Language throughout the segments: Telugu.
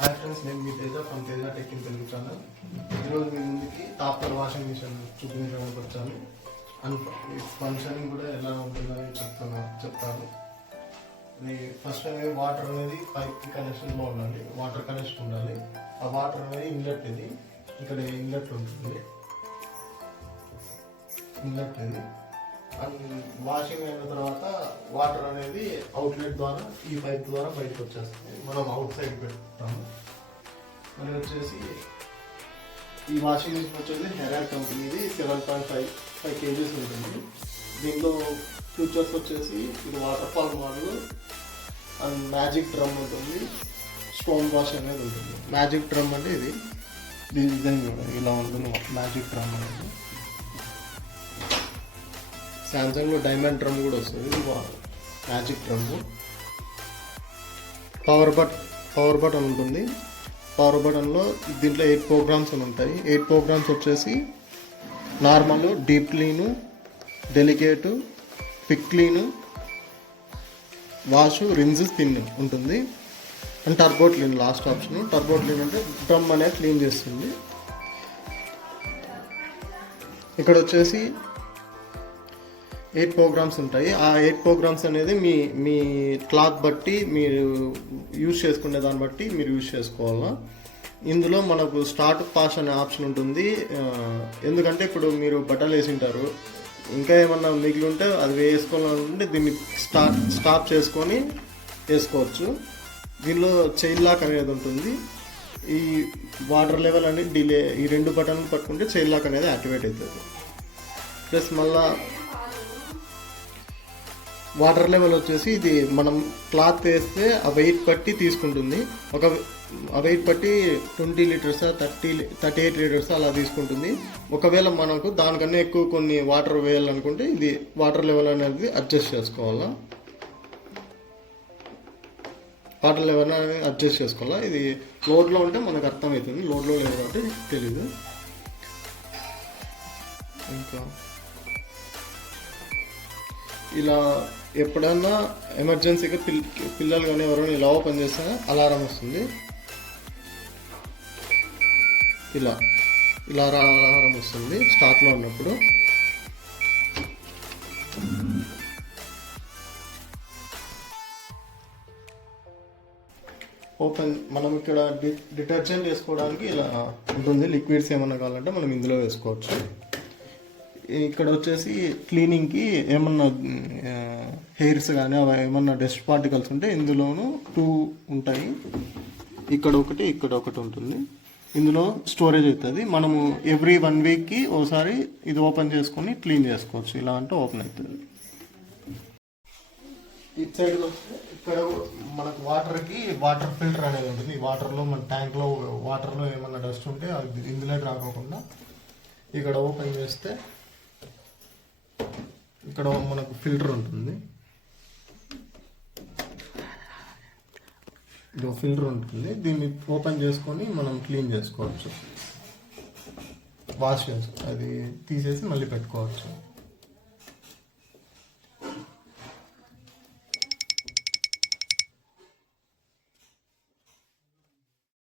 హాయ్ ఫ్రెండ్స్, నేను మీ Teja from Teja tech in Telugu channel. ఈరోజు మీ ముందుకి టాపర్ వాషింగ్ మిషన్ చూపించడానికి వచ్చాను. అండ్ ఫంక్షనింగ్ కూడా ఎలా ఉంటుందని చెప్తాను. ఇది ఫస్ట్ అనేది వాటర్ అనేది పైప్ కనెక్షన్లో ఉండాలి. వాటర్ కనెక్షన్ ఉండాలి. ఆ వాటర్ అనేది ఇన్లెట్, ఇది ఇక్కడ ఇన్లెట్ ఉంటుంది. ఇన్లెట్ ఇది అండ్ వాషింగ్ అయిన తర్వాత వాటర్ అనేది అవుట్లెట్ ద్వారా ఈ పైప్ ద్వారా బయటకు వచ్చేస్తుంది. మనం అవుట్ సైడ్ పెడతాము. మరి వచ్చేసి ఈ వాషింగ్ మిషన్ వచ్చేసి హెరాడ్ కంపెనీది 7.5 kgs ఉంటుంది. దీంట్లో ఫీచర్స్ వచ్చేసి ఇది water fall model and magic drum ఉంటుంది. స్టోన్ వాష్ అనేది ఉంటుంది. మ్యాజిక్ డ్రమ్ అంటే ఇది డిజైన్ ఇలా ఉంటుంది. మ్యాజిక్ డ్రమ్ అనేది సామ్సంగ్లో డైమండ్ డ్రమ్ కూడా వస్తుంది. మ్యాజిక్ డ్రమ్ పవర్ బటన్ ఉంటుంది. పవర్ బటన్లో దీంట్లో 8 ప్రోగ్రామ్స్ అని ఉంటాయి. 8 ప్రోగ్రామ్స్ వచ్చేసి normal, deep clean, delicate, quick clean, wash, rinse, spin ఉంటుంది. And turbo clean last option. Turbo clean అంటే డ్రమ్ అనేది క్లీన్ చేస్తుంది. ఇక్కడ వచ్చేసి 8 ప్రోగ్రామ్స్ ఉంటాయి. ఆ 8 ప్రోగ్రామ్స్ అనేది మీ క్లాత్ బట్టి మీరు యూజ్ చేసుకునే దాన్ని బట్టి మీరు యూజ్ చేసుకోవాలా. ఇందులో మనకు స్టార్ట్ పాస్ అనే ఆప్షన్ ఉంటుంది. ఎందుకంటే ఇప్పుడు మీరు బట్టలు వేసింటారు, ఇంకా ఏమన్నా మిగిలి ఉంటే అది వేసుకోవాలంటే దీన్ని స్టాప్ చేసుకొని వేసుకోవచ్చు. దీనిలో చైన్ లాక్ అనేది ఉంటుంది. ఈ వాటర్ లెవెల్ అనేది డిలే, ఈ 2 బటన్లు పట్టుకుంటే చైన్ లాక్ అనేది యాక్టివేట్ అవుతుంది. ప్లస్ మళ్ళా వాటర్ లెవెల్ వచ్చేసి ఇది మనం క్లాత్ వేస్తే ఆ వెయిట్ బట్టి తీసుకుంటుంది. ఆ వెయిట్ బట్టి 20 లీటర్స్ 38 లీటర్స్ అలా తీసుకుంటుంది. ఒకవేళ మనకు దానికన్నా ఎక్కువ కొన్ని వాటర్ వేయాలనుకుంటే ఇది వాటర్ లెవెల్ అనేది అడ్జస్ట్ చేసుకోవాలా. ఇది లోడ్లో ఉంటే మనకు అర్థమవుతుంది, లోడ్లో లేదు కాబట్టి తెలీదు. ఇంకా ఇలా ఎప్పుడన్నా ఎమర్జెన్సీగా పిల్లలు కానీ ఎవరైనా ఇలా ఓపెన్ చేస్తే అలారం వస్తుంది. ఇలా అలారం వస్తుంది స్టార్ట్లో ఉన్నప్పుడు. మనం ఇక్కడ డిటర్జెంట్ వేసుకోవడానికి ఇలా ఉంటుంది. లిక్విడ్స్ ఏమన్నా కావాలంటే మనం ఇందులో వేసుకోవచ్చు. ఇక్కడ వచ్చేసి క్లీనింగ్కి ఏమన్నా హెయిర్స్ కానీ అవి ఏమన్నా డస్ట్ పార్టికల్స్ ఉంటే ఇందులోనూ 2 ఉంటాయి. ఇక్కడ ఒకటి ఉంటుంది. ఇందులో స్టోరేజ్ అవుతుంది. మనము ఎవ్రీ 1 వీక్కి ఒకసారి ఇది ఓపెన్ చేసుకొని క్లీన్ చేసుకోవచ్చు. ఇలా అంటే ఓపెన్ అవుతుంది. ఇటు సైడ్ ఇక్కడ మనకు వాటర్ ఫిల్టర్ అనేది ఉంటుంది. ఈ వాటర్లో మన ట్యాంక్లో వాటర్లో ఏమన్నా డస్ట్ ఉంటే అది ఇందులోకి రాకోకుండా ఇక్కడ ఓపెన్ చేస్తే ఇక్కడ మనకు ఫిల్టర్ ఉంటుంది. ఇది ఫిల్టర్ ఉంటుంది. దీన్ని ఓపెన్ చేసుకొని మనం క్లీన్ చేసుకోవచ్చు. అది తీసేసి మళ్ళీ పెట్టుకోవచ్చు.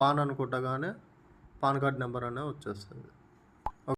పాన్ అనుకుంటగానే పాన్ కార్డ్ నెంబర్ అనేది వచ్చేస్తుంది.